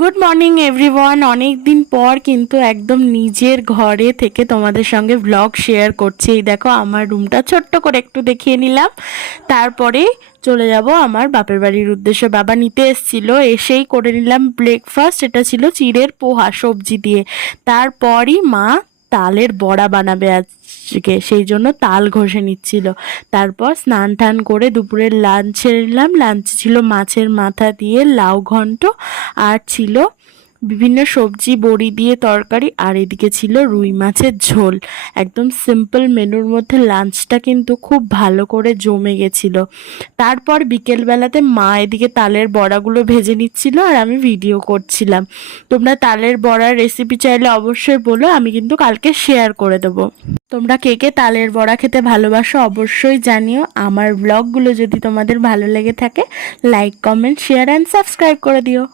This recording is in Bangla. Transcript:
Good morning everyone. অনেক দিন পর কিন্তু একদম নিজের ঘরে থেকে তোমাদের সঙ্গে ব্লগ শেয়ার করছি। এই দেখো আমার রুমটা ছোট্ট করে একটু দেখিয়ে নিলাম, তারপরে চলে যাব আমার বাপের বাড়ির উদ্দেশ্যে। বাবা নিতে এসেছিল, এসেই করে নিলাম ব্রেকফাস্ট। এটা ছিল চিড়ের পোহা সবজি দিয়ে। তারপরই মা তালের বড়া বানাবে আজকে, সেই জন্য তাল ঘষে নিচ্ছিল। তারপর স্নান টান করে দুপুরের লাঞ্চ সেরে নিলাম। লাঞ্চে ছিল মাছের মাথা দিয়ে লাউ ঘন্ট, আর ছিল বিভিন্ন সবজি বড়ি দিয়ে তরকারি, আর এদিকে ছিল রুই মাছের ঝোল। একদম সিম্পল মেনুর মধ্যে লাঞ্চটা কিন্তু খুব ভালো করে জমে গেছিল। তারপর বিকেলবেলাতে মা এদিকে তালের বড়াগুলো ভেজে নিচ্ছিল আর আমি ভিডিও করছিলাম। তোমরা তালের বড়ার রেসিপি চাইলে অবশ্যই বলো, আমি কিন্তু কালকে শেয়ার করে দেবো। তোমরা কে কে তালের বড়া খেতে ভালোবাসো অবশ্যই জানিও। আমার ব্লগগুলো যদি তোমাদের ভালো লেগে থাকে, like comment share and subscribe করে দিও।